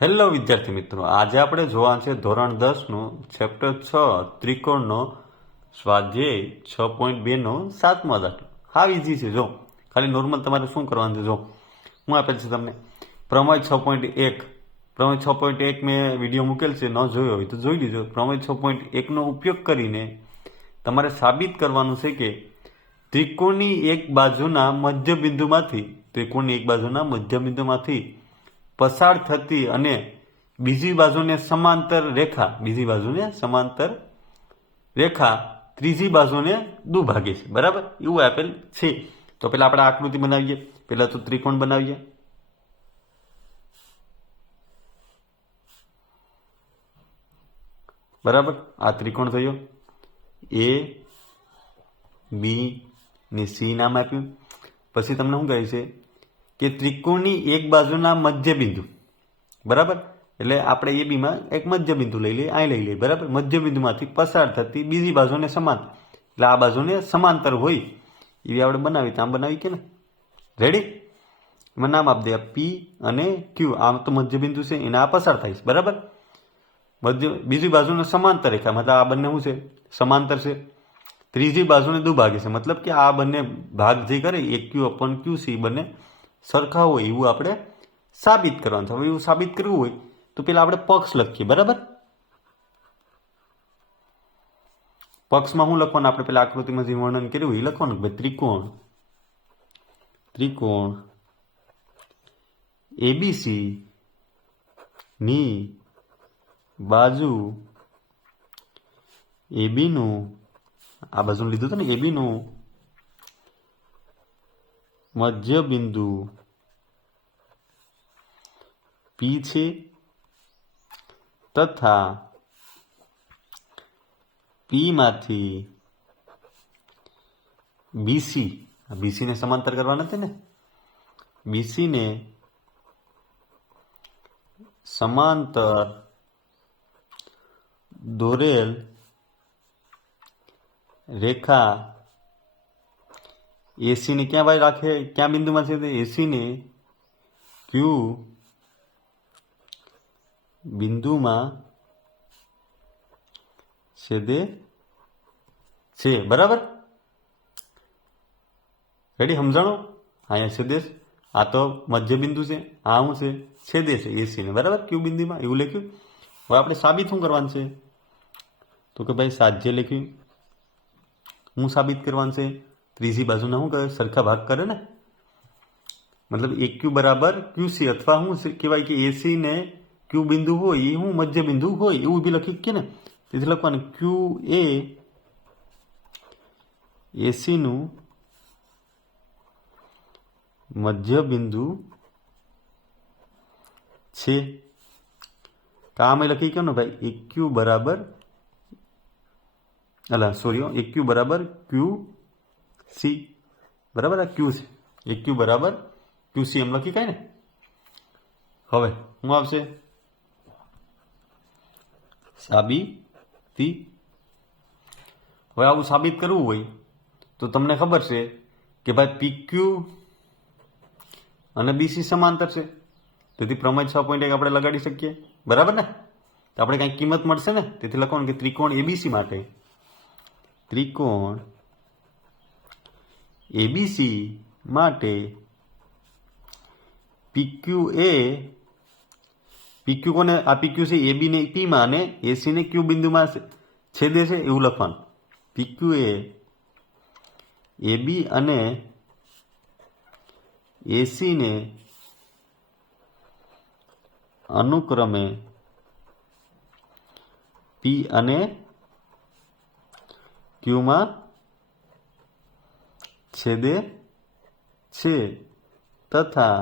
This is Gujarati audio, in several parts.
હેલો વિદ્યાર્થી મિત્રો, આજે આપણે જોવાનું છે ધોરણ 10નું ચેપ્ટર 6 ત્રિકોણનો સ્વાધ્યાય 6.2નો 7મો દાખલો. હાવ ઈઝી છે. જો ખાલી નોર્મલ તમારે શું કરવાનું છે, જો હું આપેલ છે તમને પ્રમેય 6.1. પ્રમેય 6.1 મેં વિડીયો મૂકેલ છે, ન જોયો હોય તો જોઈ લીધો. પ્રમેય 6.1નો ઉપયોગ કરીને તમારે સાબિત કરવાનું છે કે ત્રિકોણની એક બાજુના મધ્યબિંદુમાંથી પસાર થતી અને બીજી બાજુને સમાંતર રેખા ત્રીજી બાજુને દુભાગે છે. બરાબર, એવું આપેલ છે. તો પેલા આપણે આકૃતિ બનાવીએ. પેલા તો ત્રિકોણ બનાવીએ. બરાબર, આ ત્રિકોણ થયો. એ બી ને સી નામ આપ્યું. પછી તમને શું કહે છે કે ત્રિકોણની એક બાજુના મધ્યબિંદુ. બરાબર, એટલે આપણે એ બીમાં એક મધ્યબિંદુ લઈ લઈએ, અહીં લઈ લઈએ. બરાબર, મધ્યબિંદુમાંથી પસાર થતી બીજી બાજુને સમાંતર, એટલે આ બાજુને સમાંતર હોય એવી આપણે બનાવી. તો આમ બનાવી કે ને, રેડી? એમાં નામ આપી દે પી અને ક્યુ. આમ તો મધ્યબિંદુ છે, એને આ પસાર થાય છે. બરાબર, બીજી બાજુને સમાંતર રેખા, મતલબ આ બંને શું છે? સમાંતર છે. ત્રીજી બાજુને દુભાગે છે, મતલબ કે આ બંને ભાગ જે કરે એ ક્યુ અપોન ક્યુ સી બંને સરખા હોય એવું આપણે સાબિત કરવાનું છે. હવે એવું સાબિત કરવું હોય તો પેલા આપણે પક્ષ લખીએ. બરાબર, પક્ષમાં શું લખવાનું? આપણે પેલા આકૃતિમાં જે વર્ણન કર્યું એ લખવાનું. ભાઈ ત્રિકોણ એબીસી ની બાજુ એબી નું, આ બાજુ લીધું હતું ને, એબી નું મધ્યબિંદુ પી છે તથા પી માંથી બીસી, બીસી ને સમાંતર કરવાના નથી ને, બીસી ને સમાંતર દોરેલ રેખા એસી ને ક્યાં ભાઈ રાખે, ક્યાં બિંદુમાં છે? એસી ને ક્યુ બિંદુમાં છેદે છે. બરાબર, રેડી? સમજાણું? અહીંયા છેદે, આ તો મધ્ય બિંદુ છે, આ શું છે? છેદે છે એસી ને. બરાબર, ક્યુ બિંદુમાં એવું લખ્યું. હવે આપણે સાબિત શું કરવાનું છે? તો કે ભાઈ સાધ્ય લખ્યું. હું સાબિત કરવાનું છે? ત્રીજી બાજુના શું કરે? સરખા ભાગ કરે ને, મતલબ એ ક્યુ બરાબર ક્યુ સી, અથવા શું કહેવાય કે એસી ને ક્યુ બિંદુ હોય એ હું મધ્ય બિંદુ હોય એવું બી લખ્યું કે ને. તેથી લખવાનું ક્યુ એ એસી નું મધ્ય બિંદુ છે. કામ એ લખી કેમ ને ભાઈ, એક્યુ બરાબર, એક્યુ બરાબર ક્યુ સી. બરાબર, આ ક્યુ છે, એક્યુ બરાબર ક્યુ સી એમ લખી કાંઈ ને. હવે શું આવશે? સાબિતી. હવે આવું સાબિત કરવું હોય તો તમને ખબર છે કે ભાઈ પીક્યુ અને બીસી સમાંતર છે. તેથી પ્રમેય 6.1 આપણે લગાડી શકીએ. બરાબર ને? તો આપણે કાંઈક કિંમત મળશે ને. તેથી લખવાનું કે ત્રિકોણ એબીસી માટે, ત્રિકોણ એબીસી માટે પીક્યુ એ, પીક્યુ કોને? આ પીક્યુ છે એબી ને પીમાં અને એસી ને ક્યુ બિંદુમાં છેદે છે એવું લખવાનું. પીક્યુ એ એબી અને એસી ને અનુક્રમે પી અને ક્યુમાં છેદે છે તથા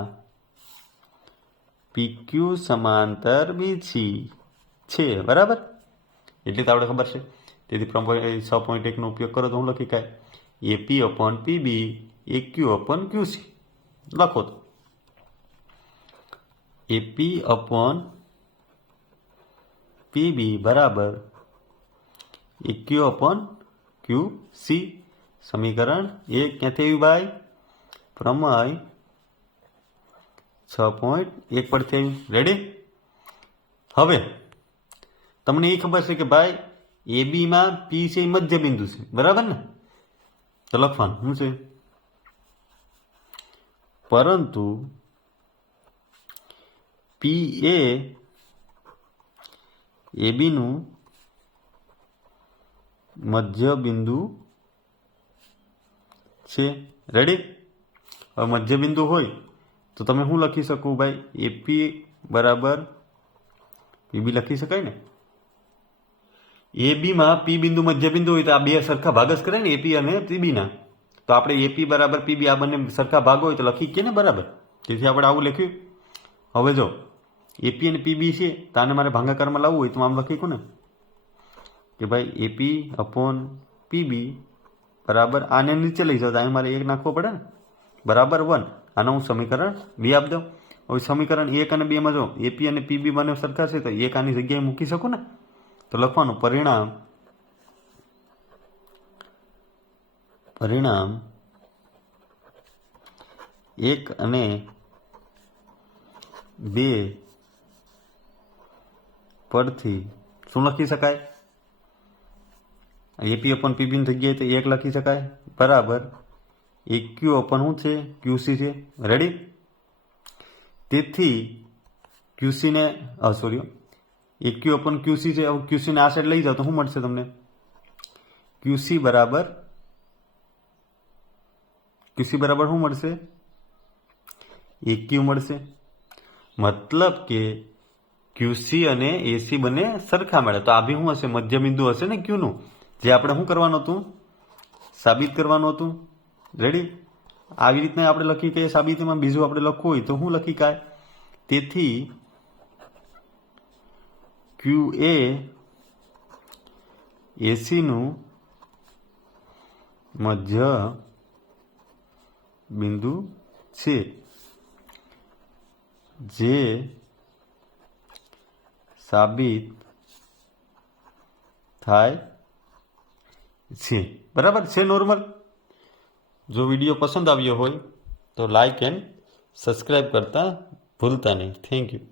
પીક્યુ સમાંતર બીસી છે. બરાબર, એટલે તો આપણે ખબર છે. તેથી પ્રમેય 6.1 નો ઉપયોગ કરો તો હું લખી કાંઈ એપી અપોન પીબી એ ક્યુ અપોન ક્યુસી લખો. તો એપી અપોન પીબી બરાબર એક્યુ અપોન ક્યુ સી. સમીકરણ 1 ક્યાંથી આવ્યું ભાઈ? પ્રમેય 6.1 પરથી આવ્યું. રેડી? હવે તમને એ ખબર છે કે ભાઈ એ બીમાં પી છે એ મધ્ય બિંદુ છે, બરાબર ને? તો લખવાનું શું છે? પરંતુ પી એ બીનું મધ્ય બિંદુ છે. રેડી? હવે મધ્ય બિંદુ હોય તો તમે શું લખી શકો ભાઈ? એપી બરાબર પીબી લખી શકાય ને? એ બીમાં પી બિંદુ મધ્ય બિંદુ હોય તો આ બે સરખા ભાગ જ કરે ને, એપી અને પીબીના. તો આપણે એપી બરાબર પીબી આ બંને સરખા ભાગ હોય તો લખી કે ને, બરાબર? તેથી આપણે આવું લખ્યું. હવે જો એપી અને પીબી છે તો આને મારે ભાગાકારમાં લાવવું હોય તો આમ લખી ને કે ભાઈ એપી અપોન પીબી બરાબર આને નીચે લઈ જાઓ તો અહીં મારે 1 નાખવો પડે ને, બરાબર 1. આનો હું સમીકરણ 2 આપી દઉં. હવે સમીકરણ 1 અને 2 માં જો એપી અને પીબી બંને સરખા છે તો 1 આની જગ્યાએ મૂકી શકું ને. તો લખવાનું પરિણામ 1 અને 2 પરથી શું લખી શકાય? એપી અપન પીબી ની જગ્યાએ તો 1 લખી શકાય, બરાબર એક્યુ અપન શું છે? ક્યુસી છે. રેડી? તેથી ક્યુસી ને સોરી એક્યુ અપન ક્યુસી છે. હવે ક્યુસી ને આ સાઈડ લઈ જાઓ તો શું મળશે તમને? ક્યુસી બરાબર શું મળશે? એક્યુ મળશે. મતલબ કે ક્યુસી અને એસી બંને સરખા મળે તો આ બી શું હશે? મધ્ય બિંદુ હશે ને ક્યુનું, જે આપણે શું કરવાનું હતું? સાબિત કરવાનું હતું. રેડી? આવી રીતના આપણે લખી કે સાબિતીમાં બીજું આપણે લખવું હોય તો શું લખી કાય? તેથી ક્યુ એ એસીનું મધ્ય બિંદુ છે, જે સાબિત થાય છે. બરાબર છે? નોર્મલ. જો વિડીયો પસંદ આવ્યો હોય તો લાઈક એન્ડ સબસ્ક્રાઈબ કરતા ભૂલતા નહીં. Thank you.